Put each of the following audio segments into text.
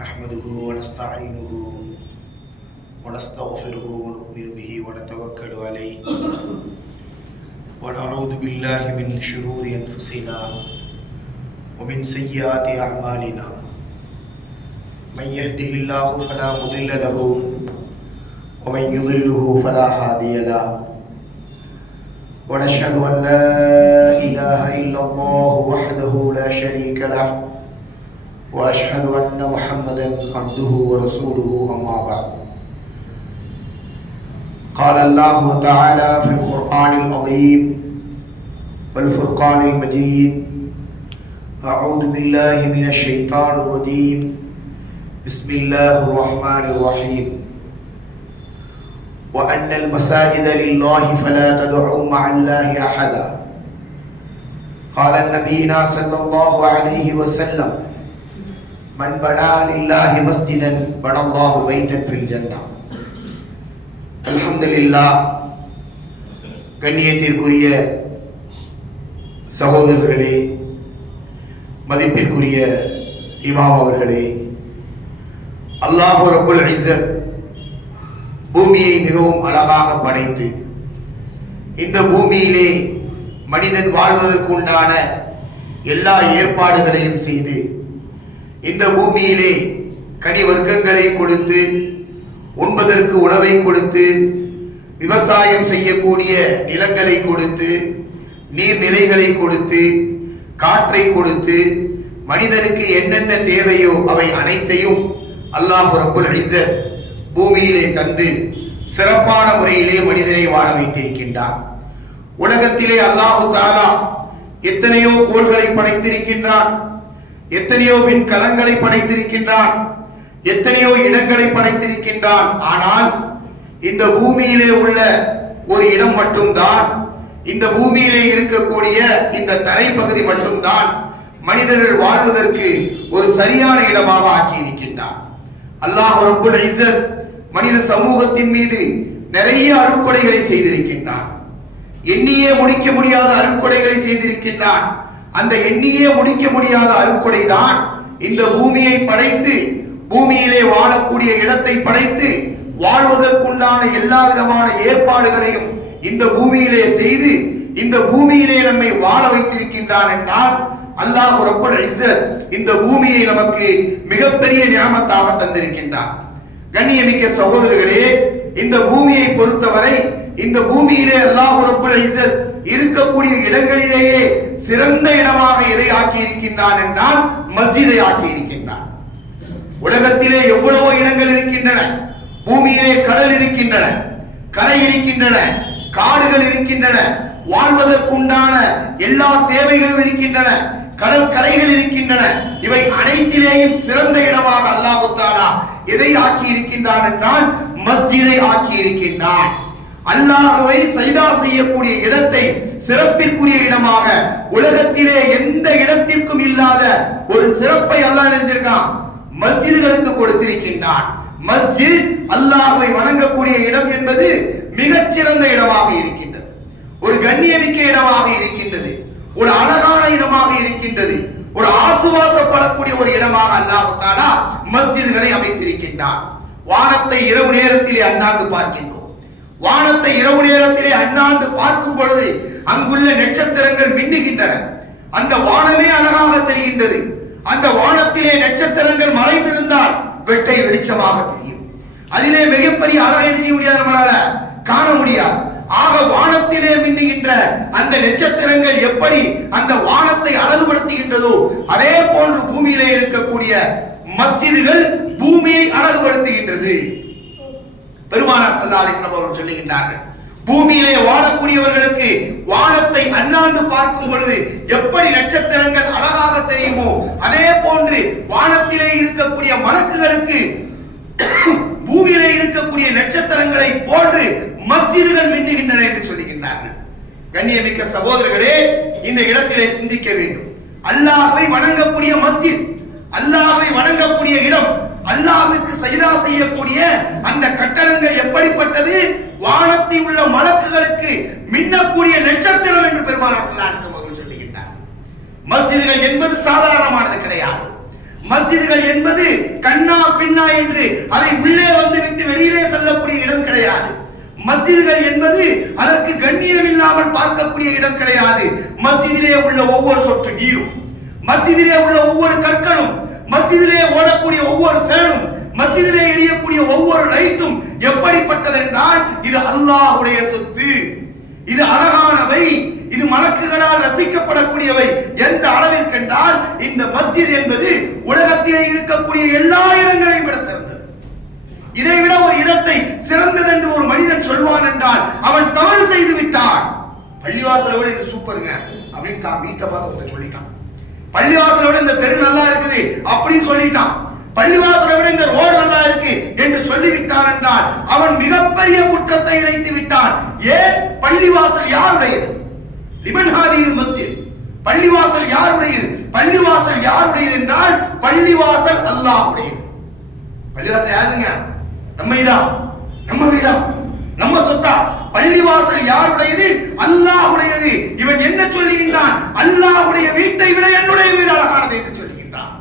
نحمده ونستعينه ونستغفره ونؤمن به ونتوكل عليه ونعوذ بالله من شرور أنفسنا ومن سيئات أعمالنا من يهده الله فلا مضل له ومن يضلله فلا هادي له ونشهد أن لا إله إلا الله وحده لا شريك له وأشهد أن محمدا عبده ورسوله أما بعد قال الله تعالى في القرآن العظيم والفرقان المجيد أعوذ بالله من الشيطان الرجيم بسم الله الرحمن الرحيم وأن المساجد لله فلا تدعوا مع الله أحدا قال نبينا صلى الله عليه وسلم من بنى لله مسجدا بنى الله بيتا في الجنة. அல்ஹம்துலில்லாஹ். கண்ணியத்திற்குரிய சகோதரர்களே, மதிப்பிற்குரிய இமாம் அவர்களே, அல்லாஹ் ரப்புல் இஸ்ஸத் பூமியை மிகவும் அழகாக படைத்து இந்த பூமியிலே மனிதன் வாழ்வதற்கு உண்டான எல்லா ஏற்பாடுகளையும் செய்து இந்த பூமியிலே கனி வர்க்கங்களை கொடுத்து உண்பதற்கு உணவை கொடுத்து விவசாயம் செய்யக்கூடிய நிலங்களை கொடுத்து நீர்நிலைகளை கொடுத்து காற்றை கொடுத்து மனிதனுக்கு என்னென்ன தேவையோ அவை அனைத்தையும் அல்லாஹ் ரப்புல் இஸ்ஸத் பூமியிலே தந்து சிறப்பான முறையிலே மனிதனை வாழ வைத்திருக்கின்றான். உலகத்திலே அல்லாஹ் தஆலா எத்தனையோ கோள்களை படைத்திருக்கின்றான், எத்தனையோ விண்கலங்களை படைத்திருக்கின்றான், எத்தனையோ இடங்களை படைத்திருக்கின்றான். ஆனால் இந்த பூமியிலே உள்ள ஒரு இடம் மட்டும்தான், இந்த பூமியிலே இருக்கக்கூடிய இந்த தரைப்பகுதி மட்டும்தான் மனிதர்கள் வாழ்வதற்கு ஒரு சரியான இடமாக ஆக்கி இருக்கின்றான். அல்லாஹ் ரப்புல் இஸ்ஸத் மனித சமூகத்தின் மீது நிறைய அருட்கொடைகளை செய்திருக்கின்றான். எண்ணியே முடிக்க முடியாத அருட்கொடைகளை செய்திருக்கின்றான். அந்த எண்ணியே முடிக்க முடியாத அருட்கொடை தான் இந்த பூமியை படைத்து பூமியிலே வாழக்கூடிய இடத்தை படைத்து வாழ்வதற்குண்டான எல்லா விதமான ஏற்பாடுகளையும் இந்த பூமியிலே செய்து இந்த பூமியிலே நம்மை வாழ வைத்திருக்கின்றான் என்றால் அல்லாஹ் ரப்புல் இஸ்ஸத் இந்த பூமியை நமக்கு மிகப்பெரிய நியமத்தாக தந்திருக்கின்றான். கண்ணியமிக்க சகோதரர்களே, இந்த பூமியை பொறுத்தவரை இந்த பூமியிலே அல்லாஹ் ரப்புல் இஸ்ஸத் இருக்கக்கூடிய இடங்களிலேயே சிறந்த இடமாக எதை ஆக்கி இருக்கின்றான் என்றால் மஸ்ஜிதை ஆக்கி இருக்கின்றான். உலகத்திலே எவ்வளவோ இடங்கள் இருக்கின்றன. பூமியிலே கடல் இருக்கின்றன, கரை இருக்கின்றன, காடுகள் இருக்கின்றன, வாழ்வதற்குண்டான எல்லா தேவைகளும் இருக்கின்றன, கடல் கரைகள் இருக்கின்றன. இவை அனைத்திலேயும் சிறந்த இடமாக அல்லாஹ் தஆலா எதை ஆக்கி இருக்கின்றான் என்றால் மஸ்ஜிதை ஆக்கி இருக்கின்றான். அல்லாஹ்வை சஜதா செய்யக்கூடிய இடத்தை சிறப்பிற்குரிய இடமாக உலகத்திலே எந்த இடத்திற்கும் இல்லாத ஒரு சிறப்பை அல்லாஹ் நினைத்திருக்கான், மஸ்ஜிதுகளுக்கு கொடுத்திருக்கின்றான். மஸ்ஜித் அல்லாஹ்வை வணங்கக்கூடிய இடம் என்பது மிகச்சிறந்த இடமாக இருக்கின்றது, ஒரு கண்ணியமிக்க இடமாக இருக்கின்றது, ஒரு அழகான இடமாக இருக்கின்றது, ஒரு ஆசுவாசப்படக்கூடிய ஒரு இடமாக அல்லாஹ் தஆலா மஸ்ஜிதுகளை அமைத்திருக்கின்றான். வானத்தை இரவு நேரத்திலே அண்ணாந்து பார்க்கின்றோம். வானத்தை இரவு நேரத்திலே அண்ணாந்து பார்க்கும் பொழுது அங்குள்ள நட்சத்திரங்கள் மின்னுகின்றன. அந்த வானமே அழகாக தெரிகின்றது. அந்த வானத்திலே நட்சத்திரங்கள் மறைந்திருந்தால் வெட்டை வெளிச்சமாக தெரியும். அதிலே மிகப்பெரிய அழகை செய்ய முடியாது, நம்மளால காண முடியாது. ஆக வானத்திலே மின்னுகின்ற அந்த நட்சத்திரங்கள் எப்படி அந்த வானத்தை அழகுபடுத்துகின்றதோ அதே போன்று பூமியிலே இருக்கக்கூடிய மஸ்ஜிதுகள் பூமியை அழகுபடுத்துகின்றது. பெருமானார் ஸல்லல்லாஹு அலைஹி வஸல்லம் அவர்கள் சொல்லுகின்றார்கள், பூமியிலே வாழக்கூடியவர்களுக்கு வானத்தை அண்ணாந்து பார்க்கும் பொழுது எப்படி நட்சத்திரங்கள் அழகாக தெரியுமோ அதே போன்று வானத்திலே இருக்கக்கூடிய மலக்குகளுக்கு பூமியிலே இருக்கக்கூடிய நட்சத்திரங்களை போன்று மஸ்ஜிதுகள் மின்னுகின்றன என்று சொல்லுகின்றார்கள். கண்ணியமிக்க சகோதரர்களே, இந்த இடத்திலே சிந்திக்க வேண்டும். அல்லாஹ்வை வணங்கக்கூடிய மஸ்ஜித், அல்லாஹ்வை வணங்கக்கூடிய இடம், அல்லாஹ்வுக்கு சஜதா செய்யக்கூடிய அந்த கட்டடங்கள் எப்படிப்பட்டது? வானத்தில் உள்ள மலக்குகளுக்கு மின்னக்கூடிய நட்சத்திரம் என்று பெருமானார் ஸல்லல்லாஹு அலைஹி வஸல்லம் அவர்கள் சொல்லுகின்றார். மஸ்ஜிதுகள் என்பது சாதாரணமானது கிடையாது. மஸ்ஜிதுகள் என்பது கண்ணா பின்னா என்று அதை உள்ளே வந்து விட்டு வெளியிலே செல்லக்கூடிய இடம் கிடையாது. மஸ்ஜிதுகள் என்பது அதற்கு கண்ணியம் இல்லாமல் பார்க்கக்கூடிய இடம் கிடையாது. மஸ்ஜிதிலே உள்ள ஒவ்வொரு சொட்டு நீரும், மஸ்ஜிதிலே உள்ள ஒவ்வொரு கற்களும், மஸ்ஜிதிலே ஓடக்கூடிய ஒவ்வொரு ஃபேனும், மஸ்ஜிதிலே எரியக்கூடிய ஒவ்வொரு லைட்டும் எப்படிப்பட்டது என்றால் இது அல்லாஹ்வுடைய சொத்து, இது அழகானவை, இது மலக்குகளால் ரசிக்கப்படக்கூடியவை. எந்த அளவிற்கு என்றால் இந்த மஸ்ஜித் என்பது உலகத்திலே இருக்கக்கூடிய எல்லா இடங்களையும் விட சிறந்தது. இதை விட ஒரு இடத்தை சிறந்தது என்று ஒரு மனிதன் சொல்வான் என்றால் அவன் தவறு செய்து விட்டான். பள்ளிவாசலை விட இது சூப்பருங்க அப்படின்னு தான் வீட்டை பார்த்து சொல்லிட்டான். பள்ளிவாசலை விட இந்த தெரு நல்லா இருக்குது அப்படின்னு சொல்லிட்டான். பள்ளிவாசலை விட இந்த ரோடு நல்லா இருக்கு என்று சொல்லிவிட்டான் என்றால் அவன் மிகப்பெரிய குற்றத்தை இழைத்து விட்டான். ஏன்? பள்ளிவாசல் யாருடையது? லிமன் ஹாதியில் மஸ்ஜித். பள்ளிவாசல் யாருடையது? பள்ளிவாசல் யாருடையது என்றால் பள்ளிவாசல் அல்லாஹ்வுடையது. பள்ளிவாசல் யாருங்க? நம்ம வீடா? நம்ம வீடா? நம்ம சொத்தா? பள்ளிவாசல் யாருடையது? அல்லாஹ்வுடையது. இவன் என்ன சொல்லுகின்றான்? அல்லாஹ்வுடைய வீட்டை விட என்னுடைய வீடு அழகானது என்று சொல்லுகின்றான்.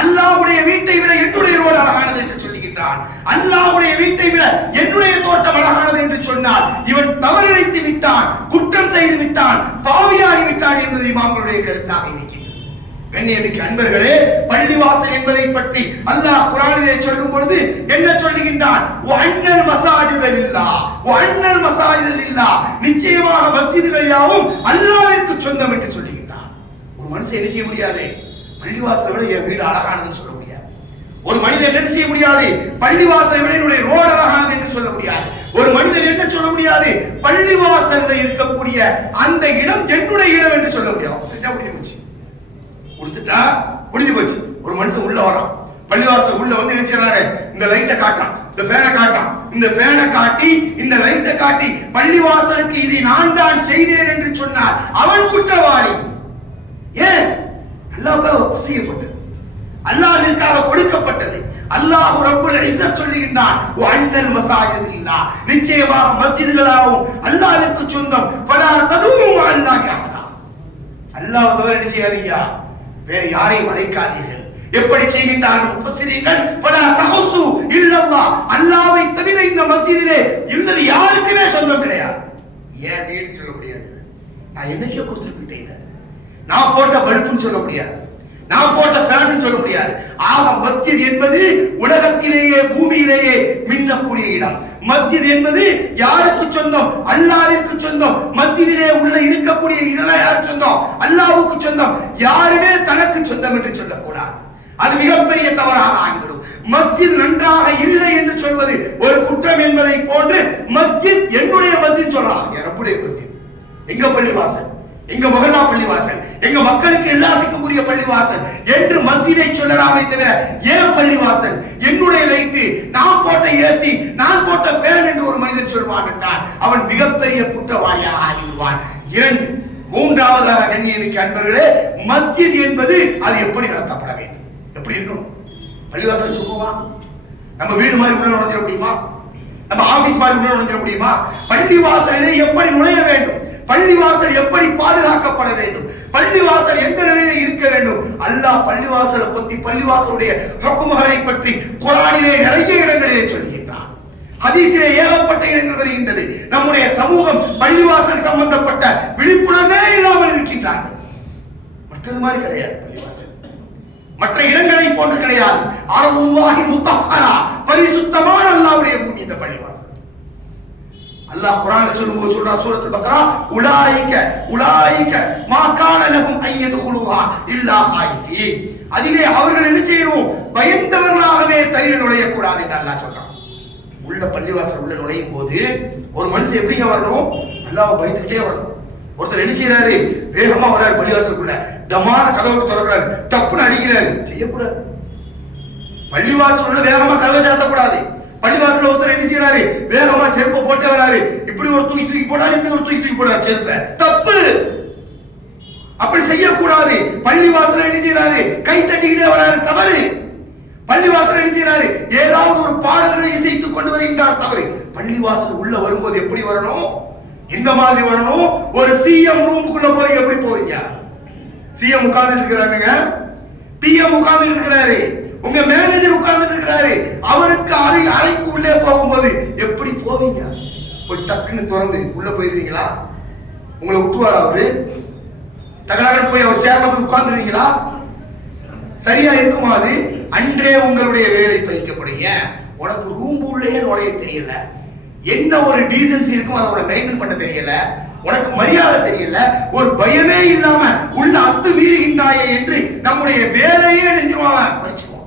அல்லாஹ்வுடைய வீட்டை விட என்னுடைய ரோடு அழகானது என்று சொல்லுகின்றான். அல்லாஹ்வுடைய வீட்டை விட என்னுடைய தோட்டம் அழகானது என்று சொன்னால் இவன் தவறிழைத்து விட்டான், குற்றம் செய்து விட்டான், பாவியாகி விட்டான் என்பது இமாம்களுடைய கருத்தாக இருக்கின்றது. கண்ணியமிக்க அன்பர்களே, பள்ளிவாசல் என்பதை பற்றி அல்லாஹ் குர்ஆனிலே சொல்லும் பொழுது என்ன சொல்லுகின்றான்? வஅன்னல் மஸாஜித லில்லாஹ், வஅன்னல் மஸாஜித லில்லாஹ், நிச்சயமாக மஸ்ஜிதுகள் யாவும் அல்லாஹ்விற்கு சொந்தம் என்று சொல்லுகின்றான். ஒரு மனுஷன் என்ன செய்ய முடியாது? பள்ளிவாசலை விட என் வீடு அழகானதுன்னு சொல்ல முடியாது. ஒரு மனிதன் என்ன செய்ய முடியாது? பள்ளிவாசலை விட என்னுடைய ரோடு அழகானது என்று சொல்ல முடியாது. ஒரு மனிதன் என்ன சொல்ல முடியாது? பள்ளிவாசல்ல இருக்கக்கூடிய அந்த இடம் என்னுடைய இடம் என்று சொல்ல முடியாது. முடிஞ்சு போச்சு, கொடுத்துட்டா முடிஞ்சு போச்சு. ஒரு மனுஷன் உள்ள வரான், பள்ளிவாசல் உள்ள வந்து என்ன செய்யறாரு? இந்த லைட்டை காட்டான், இந்த ஃபேனை காட்டான், இந்த ஃபேனை காட்டி இந்த லைட்டை காட்டி பள்ளிவாசலுக்கு இதை நான் தான் செய்தேன் என்று சொன்னார் அவன் குற்றவாளி. ஏன்? அல்லாஹ்வுக்காக வசியப்பட்டது, அல்லாஹ்விற்காக கொடுக்கப்பட்டது. அல்லாஹ் ரப்புல் இஸ்ஸத் சொல்லுகின்றான், வஅன்னல் மஸாஜித லில்லாஹ், நிச்சயமாக மஸ்ஜிதுகளாவும் அல்லாஹ்விற்கு சொந்தம். ஃபலா ததுஉ மஅல்லாஹி அஹதா, அல்லாஹ் தவிர என்ன செய்யாதீங்க, வேற யாரையும் அழைக்காதீர்கள். எப்படி செய்கின்றார்கள் முஃபஸ்ஸிரீன்கள்? ஃபலா தஹுஸு இல்லல்லாஹ், அல்லாஹ்வை தவிர இந்த மஸ்ஜிதிலே இன்னது யாருக்குமே சொந்தம் கிடையாது. ஏன் வீடு சொல்ல முடியாது? நான் என்னைக்கே கொடுத்துட்டு போயிட்டேன். நான் போட்ட பல்புன்னு சொல்ல முடியாது, நான் போட்ட ஃபேன் சொல்ல முடியாது. ஆக மஸ்ஜித் என்பது உலகத்திலேயே பூமியிலேயே மின்னக்கூடிய இடம். மஸ்ஜித் என்பது யாருக்கு சொந்தம்? அல்லாஹ்விற்கு சொந்தம். மஸ்ஜிதிலே உள்ள இருக்கக்கூடிய இதெல்லாம் யாருக்கு சொந்தம்? அல்லாஹ்வுக்கு சொந்தம். யாருமே தனக்கு சொந்தம் என்று சொல்லக்கூடாது, அது மிகப்பெரிய தவறாக ஆகிவிடும். மஸ்ஜித் நன்றாக இல்லை என்று சொல்வது ஒரு குற்றம் என்பதை போன்று மஸ்ஜித் என்னுடைய மஸ்ஜித் சொல்லலாம். என்னுடைய மஸ்ஜித், எங்க பள்ளிவாசல், எங்க மொஹல்லா பள்ளிவாசல், எங்க மக்களுக்கு எல்லாத்துக்கும் உரிய பள்ளிவாசல் என்று மஸ்ஜிதை சொல்லலாமே தவிர ஏன் பள்ளிவாசல், என்னுடைய லைட்டு, நான் போட்ட ஏசி, நான் போட்ட ஃபேன் என்று ஒரு மனிதன் சொல்வான் என்றால் அவன் மிகப்பெரிய குற்றவாளியாக ஆகிவிடுவான். இரண்டு, மூன்றாவதாக கண்ணியமிக்க அன்பர்களே, மஸ்ஜித் என்பது அது எப்படி நடத்தப்பட வேண்டும், எப்படி இருக்கணும்? பள்ளிவாசல் சொல்லுவா நம்ம வீடு மாதிரி உள்ள நுழைஞ்சிட முடியுமா? நம்ம ஆபீஸ் மாதிரி உள்ள நுழைஞ்சிட முடியுமா? பள்ளிவாசலிலே எப்படி நுழைய வேண்டும், பள்ளிவாசல் எப்படி பாதுகாக்கப்பட வேண்டும், பள்ளிவாசல் எந்த நிலையில இருக்க வேண்டும்? அல்லாஹ் பள்ளிவாசலை பற்றி, பள்ளிவாசலுடைய ஹுக்முகளை பற்றி குர்ஆனிலே நிறைய இடங்களிலே சொல்கின்றான். ஹதீஸிலே ஏகப்பட்ட இடங்கள் வருகின்றது. நம்முடைய சமூகம் பள்ளிவாசல் சம்பந்தப்பட்ட விழிப்புணர்வே இல்லாமல் இருக்கின்றார்கள். மற்றது மாதிரி கிடையாது பள்ளிவாசல், மற்ற இடங்களை போன்று கிடையாது. அல்லாஹி முத்தஹரா, பரிசுத்தமான அல்லாஹ்வுடைய பூமி இந்த பள்ளிவாசல். அல்லாஹ் குர்ஆன்ல சொல்லும்போது சொல்றா, சூரத்துல் பக்ரா, உலாயிக மா கான லஹும் அன் யதுகுலுஹா இல்லா ஹாயிஃபீன், அதிலே அவர்கள் என்ன செய்யணும்? பயந்தவர்களாகவே தவிர நுழைய கூடாது என்று அல்லாஹ் சொல்றான். உள்ள பள்ளிவாசல் உள்ள நுழையும் போது ஒரு மனுஷன் எப்படிங்க வரணும்? அல்லாஹ்வை பயந்துக்கிட்டே வரணும். ஒருத்தர் என்ன செய்யறாரு? வேகமா வர்றாரு பள்ளிவாசலுக்குள்ள, தமான கதவு திறக்கிறாரு, டப்புன்னு அடிக்கிறாரு. செய்யக்கூடாது. பள்ளிவாசல் உள்ள வேகமா கதவை சாத்தக்கூடாது. பள்ளிவாசல் ஒருத்தர் என்ன செய்யறாரு? வேகமா செருப்பை போட்டு வராரு, இப்படி ஒரு தூக்கி போடாரு, இப்படி ஒரு தூக்கி போடாரு செருப்பை, தப்பு. அப்படி செய்யக்கூடாது. பள்ளிவாசல் என்ன செய்யறாரு? கை தட்டிக்கிட்டே வராரு, தவறு. பள்ளிவாசல் என்ன செய்யறாரு? ஏதாவது ஒரு பாடல்களை இசைத்துக் கொண்டு வருகின்றார், தவறு. பள்ளிவாசல் உள்ள வரும்போது எப்படி வரணும்? எந்த மாதிரி வரணும்? ஒரு சிஎம் ரூமுக்குள்ள போய் எப்படி போவீங்க? சிஎம் உட்கார்ந்துட்டு இருக்கிறானுங்க, பிஎம் உட்கார்ந்துட்டு இருக்கிறாரு, உங்க மேனேஜர் உட்கார்ந்துட்டு இருக்கிறாரு. அவருக்கு அறைக்கு உள்ளே போகும்போது எப்படி போவீங்க? போய் டக்குன்னு திறந்து உள்ள போயிருவீங்களா? உங்களை விட்டுவாரா அவரு? தகராறு போய் அவர் சேர்ல போய் உட்கார்ந்துருவீங்களா? சரியா இருக்குமா? அது அன்றே உங்களுடைய வேலை பறிக்கப்படும். ஏன்? உனக்கு ரூம் உள்ளே நுழைய தெரியல, என்ன ஒரு டீசன்சி இருக்கும் அதை மெயின்டைன் பண்ண தெரியல, உனக்கு மரியாதை தெரியல, ஒரு பயமே இல்லாம உள்ள அத்து மீறுகின்றாயே என்று நம்முடைய வேலையே நெஞ்சுவாங்க பறிச்சுவோம்.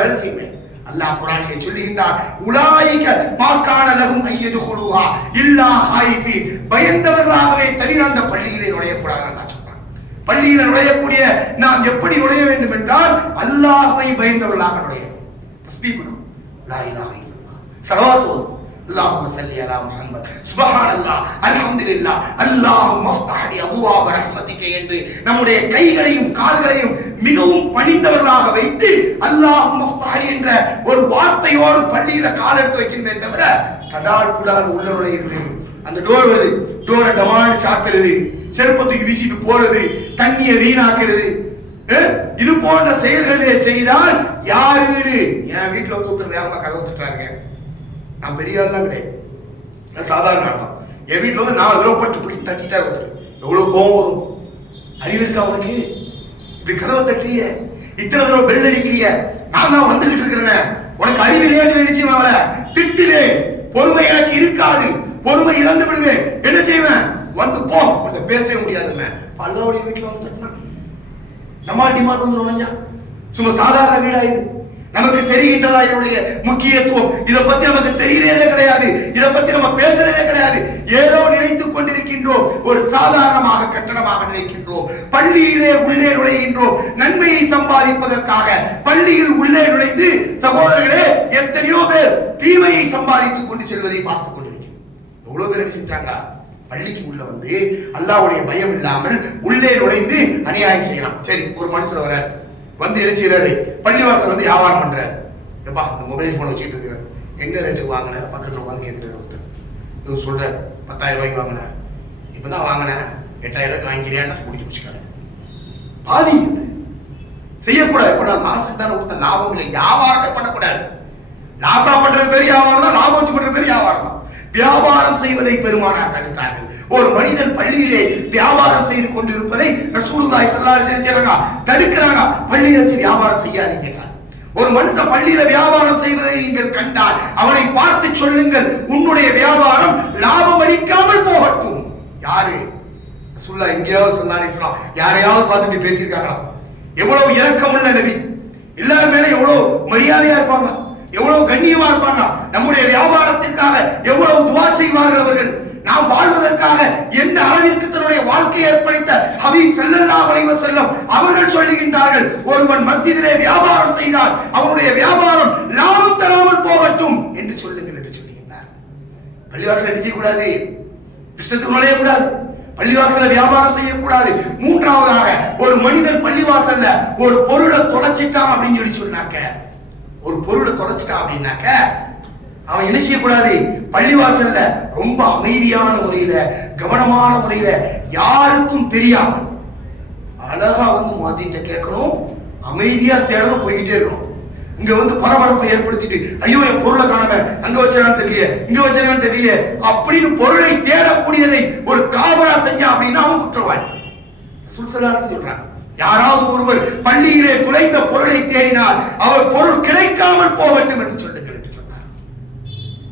வேலை செய்யுமே. அல்லாஹ் குர்ஆனிலே சொல்லுகின்றார், உலாயிக மாகான லஹும் ஐயதுகுலுஹா இல்லா ஹாயிஃபீன், பயந்தவர்களாகவே தவிர அந்த பள்ளியிலே நுழையக்கூடாது அல்லாஹ் சொல்றான். பள்ளியில நுழையக்கூடிய நாம் எப்படி நுழைய வேண்டும் என்றால் அல்லாஹ்வை பயந்தவர்களாக நுழையணும். தஸ்பீஹ் பண்ணும், லா இலாஹ இல்லல்லாஹ், ஸலவாத் ஓதும், அல்லாஹும்ம ஸல்லி அலா முஹம்மத், சுப்ஹானல்லாஹ், அல்ஹம்துலில்லாஹ், அல்லாஹும்ம ஃப்தஹ் லி அபுவாப ரஹ்மத்திக என்று நம்முடைய கைகளையும் கால்களையும் மிகவும் பணிந்தவர்களாக வைத்து அல்லாஹும்ம ஃப்தஹ் லி என்ற ஒரு வார்த்தையோடு பள்ளியில கால் எடுத்து வைக்கணுமே தவிர தடால் புடால் உள்ள நுழையிறது. அந்த டோர் வருது, டோரை டமான்னு சாத்துறது, செருப்பத்துக்கு வீசிட்டு போறது, தண்ணியை வீணாக்குறது, இது போன்ற செயல்களை செய்தால் யார் வீடு? என் வீட்டுல வந்து ஒருத்தர் வேகமா கதவு தட்டுறாங்க, நான் பெரிய ஆள்லாம் கிடையாது, நான் சாதாரண ஆள் தான். என் வீட்டில் வந்து 4 தடவை பட்டு பிடி தட்டிட்டா ஒருத்தர், எவ்வளவு கோவம் வரும்? அறிவு இருக்கா உனக்கு? இப்படி கதவை தட்டிய இத்தனை தடவை பெல் அடிக்கிறிய, நான் தான் வந்துகிட்டு இருக்கிறேன், உனக்கு அறிவு இல்லையான்னு நினைச்சு அவரை திட்டுவேன். பொறுமை எனக்கு இருக்காது, பொறுமை இழந்து விடுவேன். என்ன செய்வேன்? வந்து போ, உன்கிட்ட பேசவே முடியாதுன்னு பல்லாவுடைய வீட்டில் வந்து தட்டினா நம்மால் டிமாண்ட் வந்து நுழைஞ்சா. சும்மா சாதாரண வீடா இது? நமக்கு தெரிகின்றதா இதனுடைய முக்கியத்துவம்? இதை பத்தி நமக்கு தெரியறதே கிடையாது, இதை பத்தி நம்ம பேசுறதே கிடையாது. ஏதோ நினைத்துக் கொண்டிருக்கின்றோம், ஒரு சாதாரணமாக கட்டணமாக நினைக்கின்றோம். பள்ளியிலே உள்ளே நுழைகின்றோம் நன்மையை சம்பாதிப்பதற்காக. பள்ளியில் உள்ளே நுழைந்து சகோதரர்களே எத்தனையோ பேர் தீமையை சம்பாதித்துக் கொண்டு செல்வதை பார்த்துக் கொண்டிருக்கிறோம். எவ்வளவு பேர் நினைச்சிட்டாங்க பள்ளிக்கு உள்ள வந்து அல்லாஹ்வுடைய பயம் இல்லாமல் உள்ளே நுழைந்து அநியாயம் செய்யலாம். சரி, ஒரு மனுஷர் வர வந்து என்ன செய்யறாரு? பள்ளிவாசல் வந்து வியாபாரம் பண்றாரு. எப்பா இந்த மொபைல் போன் வச்சுட்டு இருக்கிறார், என்ன ரேட்டுக்கு வாங்கின? பக்கத்துல உட்காந்து கேட்கிறாரு ஒருத்தர். இது சொல்ற 10,000 ரூபாய்க்கு வாங்கின, இப்பதான் வாங்கின 8,000 ரூபாய்க்கு வாங்கிக்கிறியான்னு முடிச்சு வச்சுக்காரு. பாதி செய்யக்கூடாது. எப்படா லாஸுக்கு தானே கொடுத்த, லாபம் இல்லை. வியாபாரமே பண்ணக்கூடாது. லாசா பண்றது பெரிய வியாபாரம் தான், லாபம் வச்சு பண்றது பெரிய வியாபாரம் தான். வியாபாரம் செய்வதை பெருமானார் தடுத்தார்கள். ஒரு மனிதன் பள்ளியிலே வியாபாரம் செய்து கொண்டிருப்பதை ரசூலுல்லாஹி ஸல்லல்லாஹு அலைஹி வஸல்லம் தடுக்கிறாங்க. பள்ளியில வியாபாரம் செய்யாதீங்க. ஒரு மனுஷன் பள்ளியில வியாபாரம் செய்வதை நீங்கள் கண்டால் அவனை பார்த்து சொல்லுங்கள், உன்னுடைய வியாபாரம் லாபம் அளிக்காமல் போகட்டும். யாரு? ரசூலுல்லாஹ் எங்கேயாவது ஸல்லல்லாஹு அலைஹி வஸல்லம் யாரையாவது பார்த்து பேசியிருக்காங்களா? எவ்வளவு இரக்கமுள்ள நபி, எல்லாரும் மேல எவ்வளவு மரியாதையா இருப்பாங்க, எவ்வளவு கண்ணியமா இருப்பாங்க. நம்முடைய வியாபாரத்திற்காக எவ்வளவு துஆ செய்வார்கள் அவர்கள். நாம் வாழ்வதற்காக எந்த அளவிற்கு தன்னுடைய வாழ்க்கையை அர்ப்பணித்த ஹபீப் ஸல்லல்லாஹு அலைஹி வஸல்லம் அவர்கள் சொல்லுகின்றார்கள், ஒருவன் மஸ்ஜிதிலே வியாபாரம் செய்தால் அவனுடைய வியாபாரம் லாபம் தராமல் போகட்டும் என்று சொல்லுங்கள் என்று சொல்லுகின்றார். பள்ளிவாசல் என்ன செய்யக்கூடாது? இஷ்டத்துக்கு நுழையக்கூடாது, பள்ளிவாசல்ல வியாபாரம் செய்யக்கூடாது. மூன்றாவதாக, ஒரு மனிதன் பள்ளிவாசல்ல ஒரு பொருளை தொலைச்சிட்டான் அப்படின்னு சொன்னாக்க, ஒரு பொருளை தொலைச்சிட்டான் அப்படின்னாக்க அவன் என்ன செய்யக்கூடாது? பள்ளிவாசல்ல ரொம்ப அமைதியான முறையில, கவனமான முறையில, யாருக்கும் தெரியாம அழகா வந்து முஅத்தின்ட்ட கேட்கணும், அமைதியா தேடணும், போய்கிட்டே இருக்கணும். இங்க வந்து பரபரப்பை ஏற்படுத்திட்டு, ஐயோ என் பொருளை காணாம, அங்க வச்சான்னு தெரியல, இங்க வச்சான்னு தெரியல அப்படின்னு பொருளை தேடக்கூடியதை ஒரு காவலா செஞ்சா அப்படின்னா அவன் குற்றவாளி. சுல்சலான்னு சொல்றாங்க, யாராவது ஒருவர் பள்ளியிலே குலைந்த பொருளை தேடினால் அவர் பொருள் கிடைக்காமல் போகட்டும் என்று சொல்லுங்கள் என்று சொன்னார்.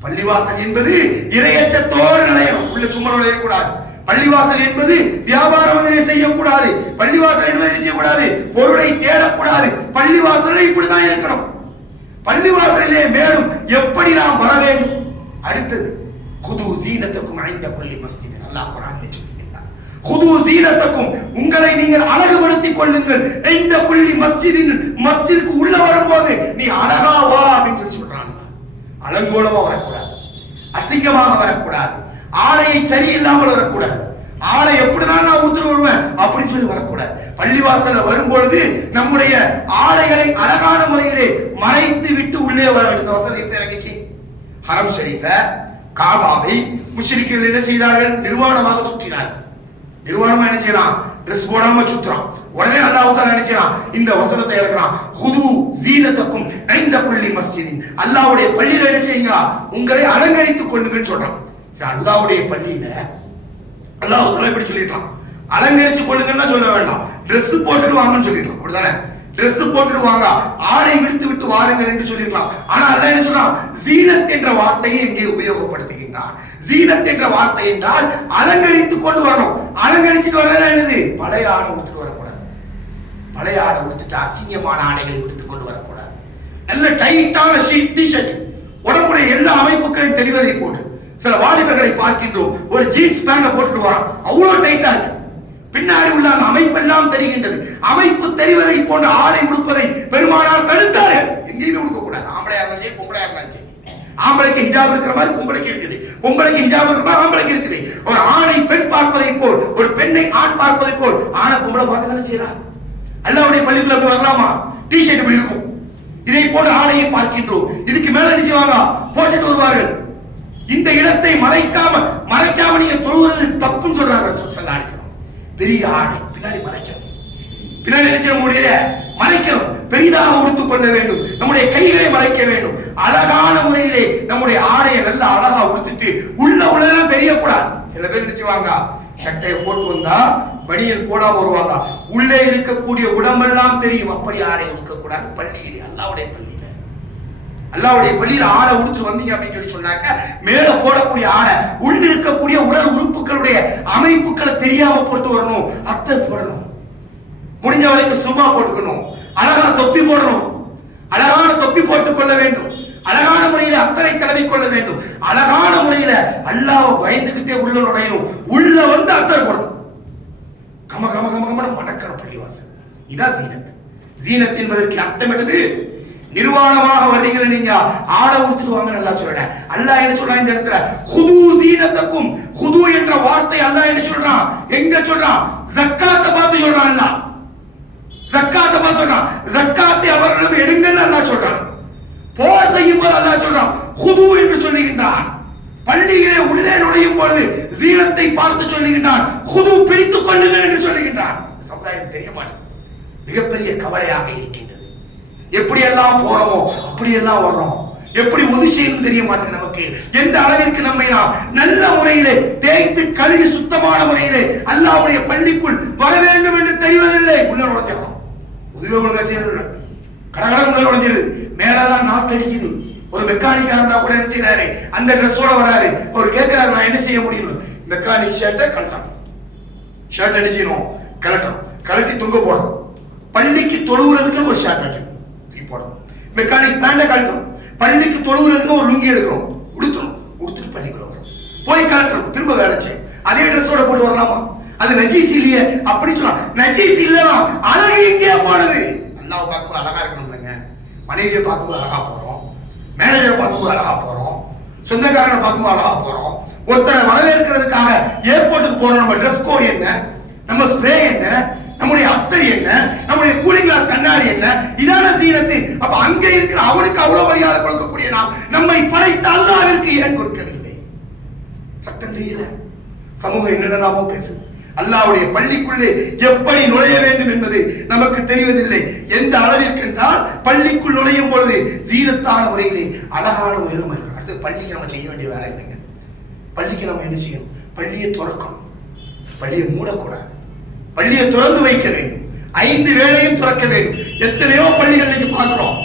பள்ளிவாசல் என்பது இறையச்சத்தோடு நிலையம், உள்ள சும்மா நுழையக்கூடாது. பள்ளிவாசல் என்பது வியாபாரம் செய்யக்கூடாது. பள்ளிவாசல் என்பதை செய்யக்கூடாது, பொருளை தேடக்கூடாது. பள்ளிவாசல் இப்படிதான் இருக்கணும். பள்ளிவாசலிலே மேலும் எப்படி நாம் வர வேண்டும்? அடுத்தது, குது ஜீனத்துக்கும் ஐந்த கொல்லி மஸ்ஜித். அல்லாஹ் குர்ஆனிலே சொல்லுகிறார், குது ஜீனத்துக்கும், உங்களை நீங்கள் அழகுபடுத்திக் கொள்ளுங்கள். இந்த கொல்லி மஸ்ஜிதின், மஸ்ஜிதுக்கு உள்ள வரும்போது நீ அழகா வா அப்படின்னு சொல்றாங்க. அலங்கோலமா வரக்கூடாது, அசிங்கமாக வரக்கூடாது, ஆடையை சரியில்லாமல் வரக்கூடாது. ஆடை எப்படிதான் நான் உடுத்துட்டு வருவேன் அப்படின்னு சொல்லி வரக்கூடாது. பள்ளிவாசல வரும்பொழுது நம்முடைய ஆடைகளை அழகான முறையிலே மறைத்து விட்டு உள்ளே வர வேண்டும். வசனம் எப்ப இறங்கிச்சு? ஹரம் ஷரீஃப, காபாவை முஷ்ரிக்குகள் என்ன செய்தார்கள்? நிர்வாணமாக சுற்றினார்கள். நிர்வாணமா என்ன செய்யலாம்? ட்ரெஸ் போடாம சுத்துறான். உடனே அல்லாஹ் தஆலா நினைச்சான் இந்த வசனத்தை இறக்குறான், ஹுது ஜீனதக்கும் இன்த குல்லி மஸ்ஜிதின். அல்லாஹ்வுடைய பள்ளியில என்ன செய்யுங்க, உங்களை அலங்கரித்துக் கொள்ளுங்கன்னு சொல்றான். சரி, அல்லாஹ்வுடைய பள்ளியில அல்லாஹ் தஆலா இப்படி சொல்லிட்டான், அலங்கரிச்சு கொள்ளுங்கன்னு சொல்ல வேண்டாம், ட்ரெஸ் போட்டுட்டு வாங்கன்னு சொல்லிட்டான். அப்படிதானே, ட்ரெஸ் போட்டுட்டு வாங்க, ஆடை விடுத்து விட்டு வாருங்கள் என்று சொல்லிருக்கலாம். ஆனா அல்லாஹ் என்ன சொல்றான், ஜீனத் என்ற வார்த்தையை எங்கே உபயோகப்படுத்துகின்றான். ஜீனத் என்ற வார்த்தை என்றால் அலங்கரித்து கொண்டு வரணும். அலங்கரிச்சுட்டு வரல என்னது, பழைய ஆடை உடுத்துட்டு வரக்கூடாது. பழைய ஆடை உடுத்துட்டு அசிங்கமான ஆடைகளை உடுத்துக் கொண்டு வரக்கூடாது. நல்ல டைட்டான டி-ஷர்ட், உடம்புடைய எல்லா அமைப்புகளையும் தெரிவதை போன்று சில வாலிபர்களை பார்க்கின்றோம். ஒரு ஜீன்ஸ் பேண்ட் போட்டுட்டு வரான், அவ்வளவு டைட்டா இருக்கு, பின்னாடி உள்ள அந்த அமைப்பெல்லாம் தெரிகின்றது. அமைப்பு தெரிவதை போன்ற ஆடை உடுப்பதை பெருமானார் தடுத்தார்கள். எங்கேயுமே உடுக்க கூடாது. ஆம்பளையா இருந்தாலும் சரி, பொம்பளையா இருந்தாலும் சரி. ஆம்பளைக்கு ஹிஜாப் இருக்கிற மாதிரி பொம்பளைக்கு இருக்குது, பொம்பளைக்கு ஹிஜாப் இருக்கிற மாதிரி ஆம்பளைக்கு இருக்குது. ஒரு ஆணை பெண் பார்ப்பதை போல், ஒரு பெண்ணை ஆண் பார்ப்பதை போல் ஆணை பொம்பளை பார்க்க தானே செய்யறாங்க. அல்லாஹ்வுடைய பள்ளிக்குள்ள அப்படி வரலாமா? டி-ஷர்ட் இப்படி இருக்கும், இதை போன்ற ஆடையை பார்க்கின்றோம். இதுக்கு மேல என்ன செய்வாங்க, போட்டுட்டு வருவார்கள். இந்த இடத்தை மறைக்காம நீங்க தொழுவது தப்புன்னு சொல்றாங்க ஸல்லல்லாஹு அலைஹி வஸல்லம். பெரிய ஆடை பின்னாடி மறைக்கணும், பின்னாடி நினைச்ச முடியல மறைக்கணும், பெரிதாக உடுத்துக் கொள்ள வேண்டும், நம்முடைய கைகளை மறைக்க வேண்டும். அழகான முறையிலே நம்முடைய ஆடையை நல்லா அழகா உடுத்திட்டு உள்ளெல்லாம் தெரியக்கூடாது. சில பேர் நினைச்சுவாங்க, சட்டையை போட்டு வந்தா பனியன் போடாம வருவாங்க, உள்ளே இருக்கக்கூடிய உடம்பெல்லாம் தெரியும். அப்படி ஆடை உடுக்க கூடாது. பள்ளியிலே, அல்லாஹ்வுடைய பள்ளியில, அல்லாஹ்வுடைய பள்ளியில ஆடை உடுத்துட்டு வந்தீங்க அப்படின்னு சொல்லி சொன்னாக்க, மேல போடக்கூடிய ஆடை உள்ள இருக்கக்கூடிய உடல் உறுப்புகளுடைய அமைப்புகளை தெரியாம போட்டு வரணும். அத்தை போடணும், முடிஞ்ச வரைக்கும் சும்மா போட்டுக்கணும். அழகான தொப்பி போடணும், அழகான தொப்பி போட்டுக் கொள்ள வேண்டும். அழகான முறையில அத்தனை தடவை கொள்ள வேண்டும். அழகான முறையில அல்லாஹ்வை பயந்துகிட்டே உள்ள நுழையணும். உள்ள வந்து அத்தனை போடணும், கம கம கம கம மணக்கணும் பள்ளிவாசல். இதான் ஜீனத். ஜீனத் என்பதற்கு அர்த்தம் என்னது, நிர்வாணமாக வர்றீங்க நீங்க ஆடை உடுத்துட்டு வாங்க. நல்லா சொல்றேன். அல்லாஹ் என்ன சொல்றான் இந்த இடத்துல, ஹுது ஜீனதக்கும். ஹுது என்ற வார்த்தை அல்லாஹ் என்ன சொல்றான், எங்க சொல்றான், ஜக்காத்தை பார்த்து சொல்றான். அல்லாஹ் ஜக்காத்தை பார்த்து சொல்றான், ஜக்காத்தை அவர்களிடம் எடுங்கள் அல்லாஹ் சொல்றான். போர் செய்யும் போது அல்லாஹ் சொல்றான் ஹுது என்று சொல்லுகின்றான். பள்ளியிலே உள்ளே நுழையும் பொழுது ஜீனத்தை பார்த்து சொல்லுகின்றான், ஹுது பிடித்துக் கொள்ளுங்கள் என்று சொல்லுகின்றான். சமுதாயம் தெரிய மாட்டேன், மிகப்பெரிய கவலையாக இருக்கின்றது. எப்படி எல்லாம் போறோமோ அப்படி எல்லாம் வர்றோம், எப்படி உதவி செய்யணும் தெரிய மாட்டேன் நமக்கு. எந்த அளவிற்கு நம்மை நாம் நல்ல முறையிலே தேய்த்து கழுவி சுத்தமான முறையிலே அல்லாஹ்வுடைய பள்ளிக்குள் வர வேண்டும் என்று தெரிவதில்லை. உள்ள நுழைஞ்சிடறோம், உதவி கடற்கரை உள்ள நுழைஞ்சிருது, மேலெல்லாம் நாத்தடிக்குது. ஒரு மெக்கானிக்கா இருந்தா கூட என்ன செய்யறாரு, அந்த ட்ரெஸ்ஸோட வராரு. அவர் கேட்கிறாரு, நான் என்ன செய்ய முடியும், மெக்கானிக் ஷர்ட்டை கழட்டணும், ஷர்ட் என்ன செய்யணும், கழட்டணும், கழட்டி தொங்க போடணும். பள்ளிக்கு தொழுவுறதுக்குன்னு ஒரு ஷர்ட் வைக்கணும், போடணும். மெக்கானிக் பேண்ட கழட்டணும், பள்ளிக்கு தொழுவுறதுக்கு ஒரு லுங்கி எடுக்கணும், உடுத்தணும், உடுத்துட்டு பள்ளிக்குள்ள வரணும், போய் கழட்டணும், திரும்ப வேலை செய்யணும். அதே ட்ரெஸ்ஸோட போட்டு வரலாமா? அது நஜீஸ் இல்லையே அப்படி சொல்லலாம். நஜீஸ் இல்லனா அழகு எங்கே போனது? அல்லாஹ் பார்க்கும்போது அழகா இருக்கணும்லங்க. மனைவியை பார்க்கும்போது அழகா போறோம், மேனேஜரை பார்க்கும்போது அழகா போறோம், சொந்தக்காரனை பார்க்கும்போது அழகா போறோம். ஒருத்தரை வரவேற்கிறதுக்காக ஏர்போர்ட்டுக்கு போறோம், நம்ம ட்ரெஸ் கோட் என்ன, நம்ம ஸ்ப்ரே என்ன, நம்முடைய அத்தர் என்ன, நம்முடைய கூலிங் கிளாஸ் கண்ணாடி என்ன, இதான ஜீனத்து. அப்ப அங்க இருக்கிற அவனுக்கு அவ்வளவு மரியாதை கொடுக்கக்கூடிய நாம் நம்மை படைத்த அல்லாஹ்விற்கு ஏன் கொடுக்கவில்லை? சட்டம் தெரியல, சமூகம் என்னென்னமோ பேசுது. அல்லாஹ்வுடைய பள்ளிக்குள்ளே எப்படி நுழைய வேண்டும் என்பது நமக்கு தெரிவதில்லை. எந்த அளவிற்கு என்றால் பள்ளிக்குள் நுழையும் பொழுது ஜீனத்தான முறையிலே அழகான முறையில் நம்ம இருக்கணும். அடுத்து பள்ளிக்கு நம்ம செய்ய வேண்டிய வேலை இல்லைங்க. பள்ளிக்கு நம்ம என்ன செய்யணும், பள்ளியை திறக்கணும், பள்ளியை மூடக்கூடாது, பள்ளியை திறந்து வைக்க வேண்டும், 5 வேளையும் திறக்க வேண்டும். எத்தனையோ பள்ளிகள் இன்னைக்கு பார்க்கிறோம்,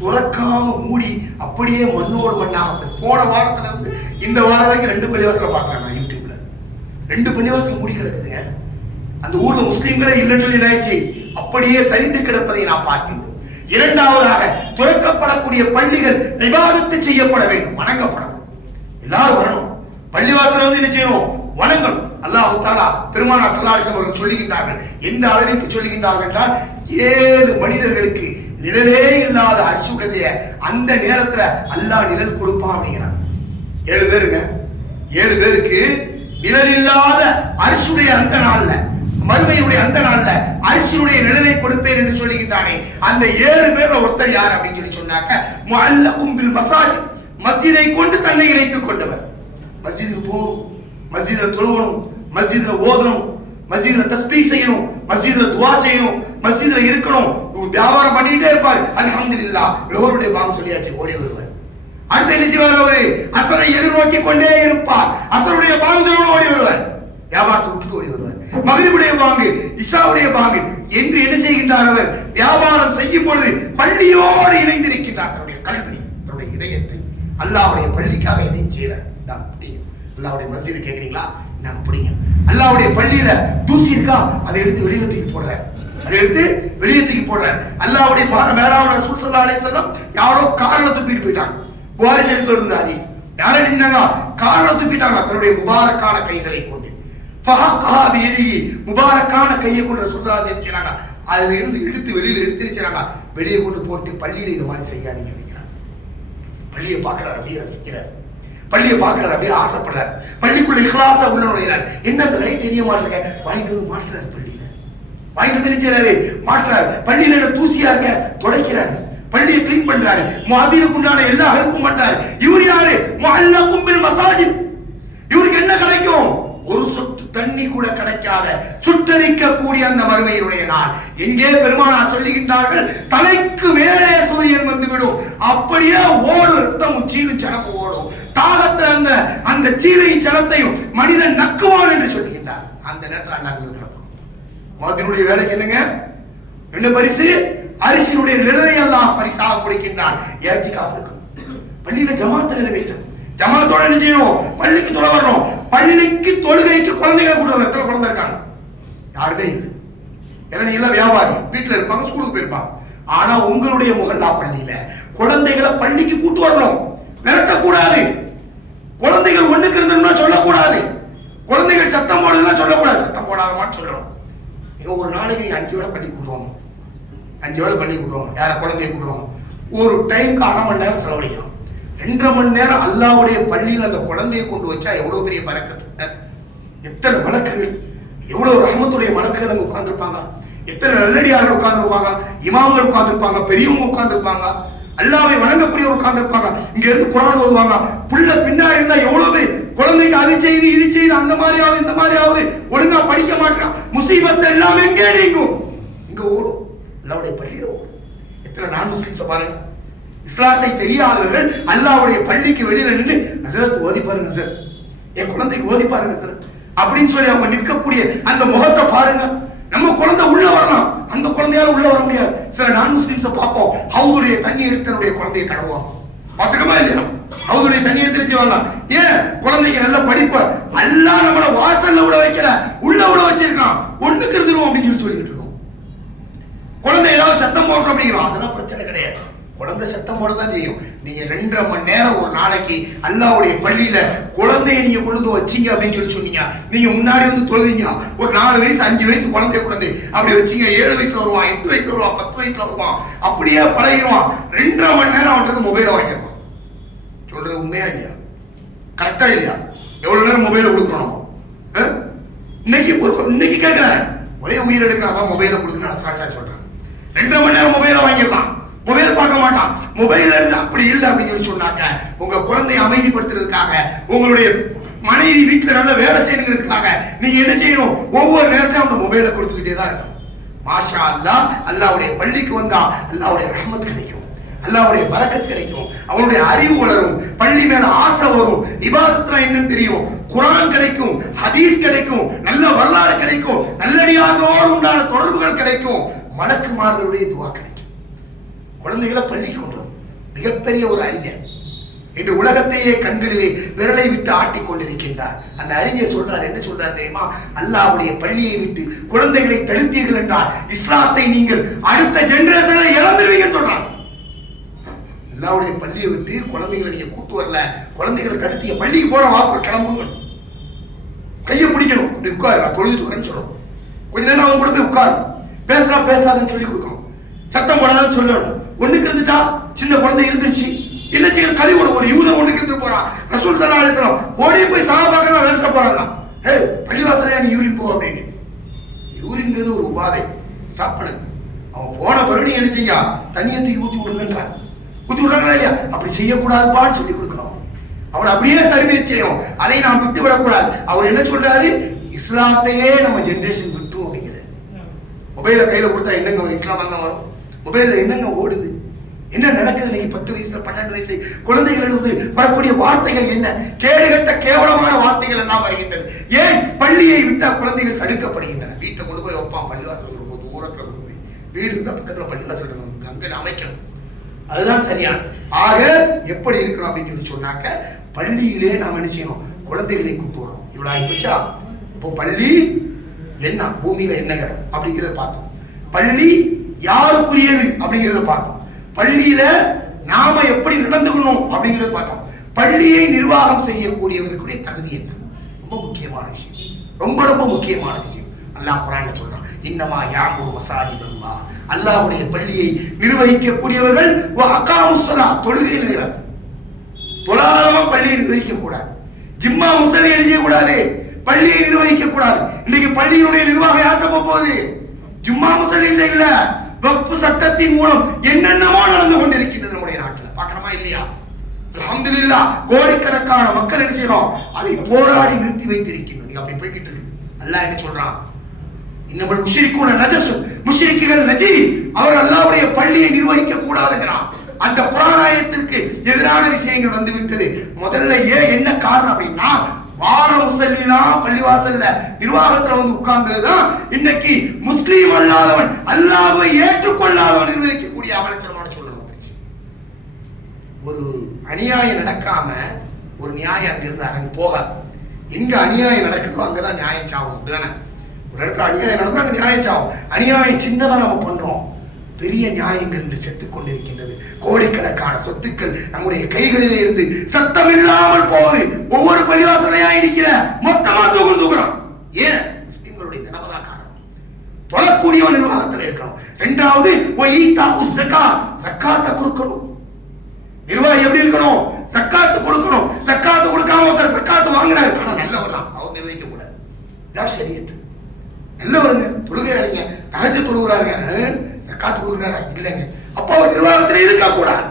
துறக்காம மூடி அப்படியே மண்ணோடு மண்ணாக. போன வாரத்துல இருந்து இந்த வாரம் வரைக்கும் 2 பள்ளிவாசல பார்க்கிறேன் நான் யூடியூப்ல. 2 பள்ளிவாசல் மூடி கிடக்குதுங்க. அந்த ஊர்ல முஸ்லிம்களே இல்லைன்னு சொல்லி நினைச்சு அப்படியே சரிந்து கிடப்பதை நான் பார்க்கின்றோம். இரண்டாவதாக, துறக்கப்படக்கூடிய பள்ளிகள் இபாதத்து செய்யப்பட வேண்டும், வணங்கப்படணும். எல்லாரும் வரணும், பள்ளிவாசல வந்து என்ன செய்யணும், வணங்கணும். அல்லாஹ் தஆலா பெருமானார் ஸல்லல்லாஹு அலைஹி வஸல்லம் அவர்கள் சொல்லுகின்றார்கள். எந்த அளவிற்கு சொல்லுகின்றார்கள் என்றால், 7 மனிதர்களுக்கு நிழலே இல்லாத அர்ஷுடைய அந்த நேரத்துல அல்லாஹ் நிழல் கொடுப்பான் அப்படிங்கிறான். 7 பேருங்க, 7 பேருக்கு நிழல் இல்லாத அர்ஷுடைய அந்த நாள்ல, மறுமையுடைய அந்த நாள்ல அர்ஷுடைய நிழலை கொடுப்பேன் என்று சொல்லுகின்றானே, அந்த 7 பேர்ல ஒருத்தர் யார் அப்படின்னு சொல்லி சொன்னாக்க, முஅல்லகும் பில் மசாஜித், மஸ்ஜிதை கொண்டு தன்னை இணைத்துக் கொண்டவர். மஸ்ஜிதுக்கு போகணும், மஸ்ஜிதுல தொழுவணும், மஸ்ஜிதுல ஓதணும், மஸ்ஜித்ல தஸ்பீஹ் செய்யணும், மஸ்ஜித்ல துஆ செய்யணும், மஸ்ஜித்ல இருக்கணும். வியாபாரம் பண்ணிட்டே இருப்பார். அல்ஹம்துலில்லாஹ் லோஹருடைய பாங்கு சொல்லியாச்சு, ஓடி வருவார். அடுத்து என்ன செய்வார்? அவரு அசரை எதிர்நோக்கி கொண்டே இருப்பார். அசருடைய பாங்கு ஓடி வருவார், வியாபாரத்தை விட்டுட்டு ஓடி வருவார். மக்ரிபுடைய பாங்கு, இஷாவுடைய பாங்கு என்று என்ன செய்கின்றார்? அவர் வியாபாரம் செய்யும் பொழுது பள்ளியோடு இணைந்திருக்கின்றார். தன்னுடைய கல்வி, தன்னுடைய இதயத்தை அல்லாஹ்வுடைய பள்ளிக்காக இதையும் செய்யறார். அல்லாஹ்வுடைய மஸ்ஜித் கேக்குறீங்களா? நான் பிடிங்க. அல்லாஹ்வுடைய பள்ளியில தூசி இருக்கா? அதை எடுத்து வெளியில தூக்கி போடுறார், அதை எடுத்து வெளியே தூக்கி போடுறார். அல்லாஹ்வுடைய மேலான ரசூல் ஸல்லல்லாஹு அலைஹி வஸல்லம் யாரோ கார்ல தூக்கிட்டு போயிட்டாங்க. புகாரி ஷரீஃப்ல இருந்த ஹதீஸ். யாரை எழுதினாங்க? கார்ல தூக்கிட்டாங்க தன்னுடைய முபாரக்கான கைகளை கொண்டு. ஃபஹக்கஹா பியதி, முபாரக்கான கையை கொண்டு ரசூல் ஸல்லல்லாஹு அலைஹி வஸல்லம் செய்றாங்க. அதுல இருந்து எடுத்து வெளியில எடுத்துச்சாங்க, வெளியே கொண்டு போட்டு பள்ளியில இது மாதிரி செய்யாதீங்க அப்படிங்கிறாங்க. பள்ளியை பார்க்கறாரு, அப்படியே ரசிக்கிறார். பள்ளியை பார்க்கறாரு, அப்படியே ஆசைப்படுறாரு. பள்ளிக்குள்ள இஹ்லாஸா உள்ள நுழைறாரு. என்ன லைட் எரிய மாட்டிருக்க, வாங்கிட்டு வந்து மாட்டுறாரு. பள்ளியில வாங்கிட்டு வந்து நினைச்சாரு, மாட்டுறாரு. பள்ளியில என்ன தூசியா இருக்க, துடைக்கிறாரு. பள்ளியை கிளீன் பண்றாரு. முஅத்தினுக்கு உண்டான எல்லா ஹெல்ப்பும் பண்றாரு. இவர் யாரு? முஅல்லகும் பில் மசாஜித். இவருக்கு என்ன கிடைக்கும்? ஒரு சொட்டு தண்ணி கூட கிடைக்காத சுட்டரிக்க கூடிய அந்த மறுமையினுடைய நாள். எங்கே பெருமானார் சொல்லுகின்றார்கள், தலைக்கு மேலே சூரியன் வந்துவிடும், அப்படியே ஓடும், ரத்தம் சீலும் சனமும் ஓடும். தாகத்தை அந்த சீலையும் சனத்தையும் மனிதன் நக்குவான் என்று சொல்லுகின்றார். அந்த நேரத்தில் அல்லாஹ் கிடக்கும். முஅத்தினுடைய வேலைக்கு என்னங்க? என்ன பரிசு? அரிசியுடைய நிழலை அல்லாஹ் பரிசாக கொடுக்கின்றான். இஅ்திகாஃப் இருக்கும். பள்ளியில ஜமாத் நிறைவேற்றும். ஜமாத்தோட என்ன செய்யணும்? பள்ளிக்கு தொழ வரணும். பள்ளிக்கு தொழுகைக்கு குழந்தைகளை கூட்டு வரணும். எத்தனை குழந்தை இருக்காங்க? யாருமே இல்லை. ஏன்னா நீ எல்லாம் வியாபாரி, வீட்டுல இருப்பாங்க, ஸ்கூலுக்கு போயிருப்பாங்க. ஆனா உங்களுடைய முகல்லா பள்ளியில குழந்தைகளை பள்ளிக்கு கூட்டு வரணும். விரட்டக்கூடாது. குழந்தைகள் ஒண்ணுக்கு இருந்தோம்னா சொல்லக்கூடாது. குழந்தைகள் சத்தம் போடுறதுன்னா சொல்லக்கூடாது. சத்தம் போடாதமான்னு சொல்லணும். ஒரு நாளைக்கு நீங்க 5 வேளை பள்ளி கூட்டுவாங்க, 5 வேளை பள்ளி கூட்டுவாங்க. யார குழந்தைய கூட்டுவாங்க. ஒரு டைம்க்கு 1/2 மணி நேரம் செலவழிக்கணும். 2.5 மணி நேரம் அல்லாஹ்வுடைய பள்ளியில் அந்த குழந்தையை கொண்டு வச்சா எவ்வளவு பெரிய பரக்கத்து. எத்தனை மலக்குகள், எவ்வளவு ரஹ்மத்துடைய மலக்குகள் அங்க உட்கார்ந்துருப்பாங்க. எத்தனை நல்லடியார்கள் உட்கார்ந்துருப்பாங்க, இமாம்கள் உட்கார்ந்துருப்பாங்க, பெரியவங்க உட்கார்ந்துருப்பாங்க, அல்லாஹ்வை வணங்கக்கூடிய உட்கார்ந்துருப்பாங்க. இங்க இருந்து குர்ஆன் ஓதுவாங்க. புள்ள பின்னாடி இருந்தா எவ்வளவு குழந்தைக்கு அது செய்து இது செய்து அந்த மாதிரி ஆகுது இந்த மாதிரி ஆகுது, ஒழுங்கா படிக்க மாட்டான், முசீபத் எல்லாம் எங்கே நீங்கும்? இங்க ஓடும், அல்லாஹ்வுடைய பள்ளியில ஓடும். எத்தனை நான் முஸ்லிம்ஸ் பாருங்க, இஸ்லாத்தை தெரியாதவர்கள் அல்லாஹ்வுடைய பள்ளிக்கு வெளியில நின்று ஹஸரத் ஓதி பாருங்க சார், என் குழந்தைக்கு ஓதி பாருங்க சார் அப்படின்னு சொல்லி அவங்க நிற்கக்கூடிய அந்த முகத்தை பாருங்க. நம்ம குழந்தை உள்ள வரலாம், அந்த குழந்தையால உள்ள வர முடியாது. சில நான் முஸ்லிம்ஸை பார்ப்போம், ஹவுதுடைய தண்ணி எடுத்து தன்னுடைய குழந்தையை கடவுவாங்க. பார்த்துக்கமா இல்லையா? ஹவுதுடைய தண்ணி எடுத்து செய்வாங்க. ஏன்? குழந்தைக்கு நல்ல படிப்பு. அல்லாஹ் நம்மள வாசல்ல விட வைக்கல, உள்ள விட வச்சிருக்கான். ஒண்ணுக்கு இருந்துருவோம் அப்படின்னு சொல்லிட்டு இருக்கோம். குழந்தை ஏதாவது சத்தம் போடுறோம் அப்படிங்கிறோம், அதெல்லாம் பிரச்சனை கிடையாது. குழந்தை சத்தம் போட தான் செய்யும். நீங்க 2.5 மணி நேரம் ஒரு நாளைக்கு அல்லாஹ்வுடைய பள்ளியில குழந்தைய நீங்க கொண்டு வச்சீங்க அப்படின்னு சொல்லி சொன்னீங்க. நீங்க முன்னாடி வந்து தொழுதீங்க, ஒரு 4 வயசு 5 வயசு குழந்தை அப்படி வச்சீங்க. 7 வயசுல வருவான், 8 வயசுல வருவான், 10 வயசுல வருவான், அப்படியே பழகிடுவான். 2.5 மணி நேரம் அவன்றது மொபைலை வாங்கிடுவான். சொல்றது உண்மையா இல்லையா? கரெக்டா இல்லையா? எவ்வளவு நேரம் மொபைலை கொடுக்கணும்? இன்னைக்கு கேட்கிறேன், ஒரே உயிர் எடுக்கிறான், மொபைலை கொடுக்கணும் சாட்டா சொல்றேன். 2.5 மணி நேரம் மொபைலை வாங்கிடலாம், மொபைல் பார்க்க மாட்டான். மொபைல் இருந்து அப்படி இல்லை அப்படின்னு சொல்லி சொன்னாக்க, உங்க குழந்தையை அமைதிப்படுத்துறதுக்காக, உங்களுடைய மனைவி வீட்டுல நல்ல வேலை செய்யணுங்கிறதுக்காக நீங்க என்ன செய்யணும்? ஒவ்வொரு நேரத்தையும் அவங்க மொபைலை கொடுத்துக்கிட்டே தான் இருக்கணும். மாஷா அல்லாஹ், அல்லாஹ்வுடைய பள்ளிக்கு வந்தா அல்லாஹ்வுடைய ரஹ்மத் கிடைக்கும், அல்லாஹ்வுடைய பரக்கத் கிடைக்கும், அவனுடைய அறிவு வளரும், பள்ளி மேல ஆசை வரும், இபாதத்னா என்னன்னு தெரியும், குர்ஆன் கிடைக்கும், ஹதீஸ் கிடைக்கும், நல்ல வரலாறு கிடைக்கும், நல்லடியார்களோடு உண்டான தொடர்புகள் கிடைக்கும், மலக்குமார்களுடைய துஆ கிடைக்கும். குழந்தைகளை பள்ளிக்கு கொண்டு வரும். மிகப்பெரிய ஒரு அறிஞர் இன்று உலகத்தையே கண்களிலே விரலை விட்டு ஆட்டிக் கொண்டிருக்கின்றார். அந்த அறிஞர் சொல்றார், என்ன சொல்றார் தெரியுமா? அல்லாஹ்வுடைய பள்ளியை விட்டு குழந்தைகளை தடுத்தீர்கள் என்றால் இஸ்லாத்தை நீங்கள் அடுத்த ஜெனரேஷனை இழந்துருவீங்கன்னு சொல்றாங்க. அல்லாஹ்வுடைய பள்ளியை விட்டு குழந்தைகளை நீங்க கூட்டு வரல, குழந்தைகளை தடுத்தீங்க, பள்ளிக்கு போற வாப்ப கிளம்புங்க, கையை பிடிக்கணும், அப்படி உட்காரு, நான் தொழுது வரேன்னு சொல்லணும். கொஞ்ச நேரம் அவங்க கூட போய் உட்காரு, பேசுறா பேசாதுன்னு சொல்லி கொடுக்கணும், சத்தம் போடாதுன்னு சொல்லணும். ஒண்ணுக்கு இருந்துட்டா, சின்ன குழந்தை இருந்துச்சு, என்ன செய்யணும்? கழிவோட ஒரு யூதன் ஒண்ணுக்கு இருந்து போறான். ரசூல் ஸல்லல்லாஹு அலைஹி வஸல்லம் ஓடி போய் சஹாபாக்களை வேண்ட போறாங்க, ஹே பள்ளிவாசலையா நீ யூரின் போ அப்படின்னு. யூரின்ங்கிறது ஒரு உபாதை, சாப்பிடுங்க. அவன் போன பிறகு நீ என்ன செய்ய, தண்ணியை தூக்கி ஊத்தி விடுங்கன்றாங்க. ஊத்தி விடுறாங்களா இல்லையா? அப்படி செய்யக்கூடாதுப்பான்னு சொல்லி கொடுக்கணும். அவன் அப்படியே தருமையை செய்யும், அதை நாம் விட்டு விடக்கூடாது. அவர் என்ன சொல்றாரு? இஸ்லாத்தையே நம்ம ஜெனரேஷன் விட்டோம் அப்படிங்கிற. மொபைலை கையில கொடுத்தா என்னங்க வரும்? இஸ்லாம் அங்க வரும். மொபைல்ல என்னங்க ஓடுது? என்ன நடக்குது? நீங்க 10 வயசுல 12 வயசு குழந்தைகளிலிருந்து வரக்கூடிய வார்த்தைகள் என்ன? கேடுகட்ட கேவலமான வார்த்தைகள் எல்லாம் வருகின்றது. ஏன்? பள்ளியை விட்டா குழந்தைகள் தடுக்கப்படுகின்றன. வீட்டை கொண்டு போய் வைப்பான், பள்ளிவாசல் ரொம்ப தூரத்துல கொண்டு போய், வீடு இருந்தா பக்கத்துல பள்ளிவாசல் அங்க அமைக்கணும். அதுதான் சரியான. ஆக எப்படி இருக்கணும் அப்படின்னு சொன்னாக்க, பள்ளியிலே நாம் என்ன செய்யணும்? குழந்தைகளை கூட்டு வரோம். இவ்வளவு ஆயிப்போச்சா? இப்போ பள்ளி என்ன, பூமியில என்ன இடம் அப்படிங்கிறத பார்த்தோம். பள்ளி யாருக்குரியது அப்படிங்கிறத பார்த்தோம். பள்ளியில நாம எப்படி நடந்துக்கணும் அப்படிங்கிறத பார்த்தோம். பள்ளியை நிர்வாகம் செய்யக்கூடியவர்களுடைய தகுதி என்ன? ரொம்ப முக்கியமான விஷயம், ரொம்ப ரொம்ப முக்கியமான விஷயம். அல்லாஹ் குர்ஆன்ல சொல்றான், இன்னமா யாமுரு மசாஜிதல்லாஹ், அல்லாஹ்வுடைய பள்ளியை நிர்வகிக்கக்கூடியவர்கள் வ அகாமுஸ்ஸலா, தொழுகை நிலைவர். தொழாதவன் பள்ளியை நிர்வகிக்க கூடாது. ஜிம்மா முஸல்லி செய்ய கூடாது, பள்ளியை நிர்வகிக்க கூடாது. இன்னைக்கு பள்ளியினுடைய நிர்வாகம் யார்கிட்ட போகுது? ஜும்மா முஸல்லி இல்ல, வக்ஃப் சட்டத்தின் மூலம் என்னென்னமோ நடந்து கொண்டிருக்கின்றது நம்முடைய நாட்டில். பார்க்கறோமா இல்லையா? அல்ஹம்துலில்லாஹ், கோடிக்கணக்கான மக்கள் என்ன செய்யறோம்? அதை போராடி நிறுத்தி வைத்திருக்கின்றோம். நீங்க அப்படி போய்கிட்டு இருக்கு. அல்லாஹ் என்ன சொல்றான்? இன்னமல் முஷ்ரிகூன நஜஸு, முஷ்ரிக்குகள் நஜீஸ், அவர் அல்லாஹ்வுடைய பள்ளியை நிர்வகிக்க கூடாதுங்கறான். அந்த குர்ஆன் ஆயத்திற்கு எதிரான விஷயங்கள் வந்து விட்டது. முதல்ல என்ன காரணம் அப்படின்னா, வார முஸல்லினா பள்ளிவாசல்ல நிர்வாகத்துல வந்து உட்கார்ந்ததுதான் இன்னைக்கு முஸ்லீம் அல்லாதவன், அல்லாஹ்வை ஏற்றுக்கொள்ளாதவன் நிர்வகிக்கக்கூடிய அவலட்சணமான சூழல் வந்துருச்சு. ஒரு அநியாயம் நடக்காம ஒரு நியாயம் அங்கிருந்து அரங்கு போகாது. எங்க அநியாயம் நடக்குதோ அங்கதான் நியாயம் சாவும். அப்படிதானே? ஒரு இடத்துல அநியாயம் நடந்தா அங்க நியாயம் சாவும். அநியாயம் சின்னதா நம்ம பண்றோம், பெரிய நியாயங்கள் என்று செத்துக் கொண்டிருக்கின்றது. கோடிக்கணக்கான சொத்துக்கள் நம்முடைய கைகளிலே இருந்து சத்தம் இல்லாமல் போகுது. ஒவ்வொரு பள்ளிவாசலையா இடிக்கிற, மொத்தமா தூக்குறான். ஏன்? முஸ்லிம்களுடைய நிலைமைதான் காரணம். தொழக்கூடியவன் நிர்வாகத்தில் இருக்கணும். இரண்டாவது, ஜக்காத்தை கொடுக்கணும். நிர்வாகி எப்படி இருக்கணும்? ஜக்காத்து கொடுக்கணும். ஜக்காத்து கொடுக்காம ஒருத்தர் ஜக்காத்து வாங்குறாரு, ஆனா நல்லவர் தான், அவர் நிர்வகிக்க கூடாது. இதான் ஷரியத். நல்லவருங்க, தொழுகையாளிங்க, தஹஜ்ஜுத் தொழுகிறாருங்க, ஜக்காத் கொடுக்கிறாரா? இல்லைங்க, அப்போ அவர் நிர்வாகத்தில் இருக்க கூடாது.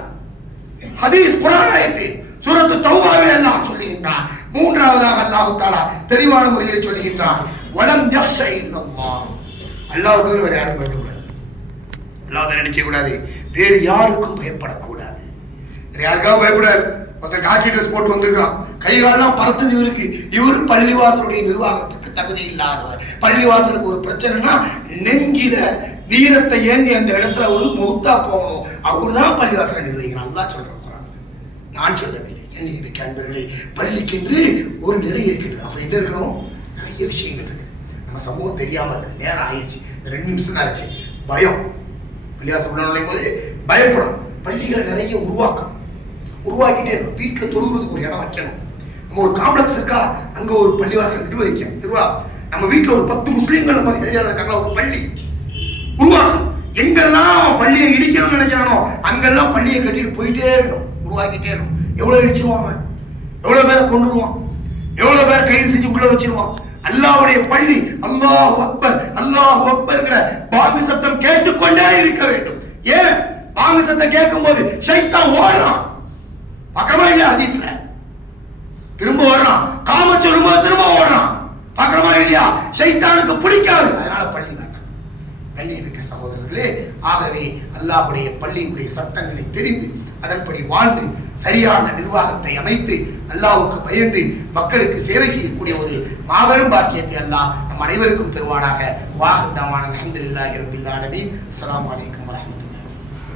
ஹதீஸ் குர்ஆன் ஆயத்து சூரத்து தௌபாவில் அல்லாஹ் சொல்லுகின்றான். மூன்றாவதாக அல்லாஹ் தஆலா தெளிவான முறையில் சொல்லுகின்றான், வலம் யஹ்ஷ இல்லல்லாஹ், அல்லாஹ் தவிர வேற யாரும் பயப்படக்கூடாது. அல்லாஹ் தவிர நினைக்க கூடாது, வேறு யாருக்கும் பயப்படக்கூடாது. வேற யாருக்காவது பயப்படாது. ஒருத்தர் காக்கி ட்ரெஸ் போட்டு வந்திருக்கான், கைகாலெல்லாம் பறத்தது இவருக்கு. இவர் பள்ளிவாசலுடைய நிர்வாகத்துக்கு தகுதி இல்லாதவர். பள்ளிவாசலுக்கு ஒரு பிரச்சனைனா நெஞ்சில வீரத்தை ஏந்தி அந்த இடத்துல ஒரு மௌத்தா போகணும். அவர்தான் பள்ளிவாசலை நிர்வகிக்கிறான். அல்லாஹ் சொல்றான், நான் சொல்லவில்லை. என்ன அன்பர்களே, பள்ளிக்கென்று ஒரு நிலை இருக்கின்றது. அப்ப என்ன இருக்கணும்? நிறைய விஷயங்கள் இருக்கு. நம்ம சமூகம் தெரியாம இருக்கு. நேரம் ஆயிடுச்சு, 2 நிமிஷம் தான் இருக்கு. பயம். பள்ளிவாசல் உள்ள நுழையும் போது பயப்படும். பள்ளிகளை நிறைய உருவாக்கிட்டே இருக்கணும். வீட்டுல தொழுகிறதுக்கு ஒரு இடம் வைக்கணும். நம்ம ஒரு காம்ப்ளெக்ஸ் இருக்கா, அங்க ஒரு பள்ளிவாசல் நிர்வாகம். நம்ம வீட்டுல ஒரு 10 முஸ்லீம்கள் நம்ம ஏரியாவில் இருக்காங்களா, ஒரு பள்ளி உருவாக்கணும். எங்கெல்லாம் பள்ளியை இடிக்கணும்னு நினைக்கிறானோ அங்கெல்லாம் பள்ளியை கட்டிட்டு போயிட்டே இருக்கணும், உருவாக்கிட்டே இருக்கணும். எவ்வளவு இடிச்சிருவாங்க, எவ்வளவு பேரை கொண்டுருவான், எவ்வளவு பேரை கைது செஞ்சு உள்ள வச்சிருவான். அல்லாஹ்வுடைய பள்ளி அல்லாஹு அக்பர் அல்லாஹு அக்பர்ங்கிற பாங்கு சத்தம் கேட்டுக்கொண்டே இருக்க வேண்டும். ஏன்? பாங்கு சத்தம் கேட்கும் போது ஷைத்தான் ஓடுறான். பக்கமா இல்லையா? ஹதீஸ்ல திரும்ப ஓடுறான். காம சொல்லும்போது திரும்ப ஓடுறான். பக்கமா இல்லையா? ஷைத்தானுக்கு பிடிக்காது. அதனால பள்ளி வேண்டாம். பள்ளி இருக்க சகோதரர்களே, ஆகவே அல்லாஹ்வுடைய பள்ளியினுடைய சட்டங்களை தெரிந்து அதன்படி வாழ்ந்து சரியான நிர்வாகத்தை அமைத்து அல்லாஹ்வுக்கு பயந்து மக்களுக்கு சேவை செய்யக்கூடிய ஒரு மாபெரும் பாக்கியத்தை அல்லாஹ் நம் அனைவருக்கும் தருவானாக. வாஹ் தவானா அல்ஹம்துலில்லாஹி ரப்பில் ஆலமீன். அஸ்ஸலாமு அலைக்கும் வரஹ்மத்துல்லாஹி.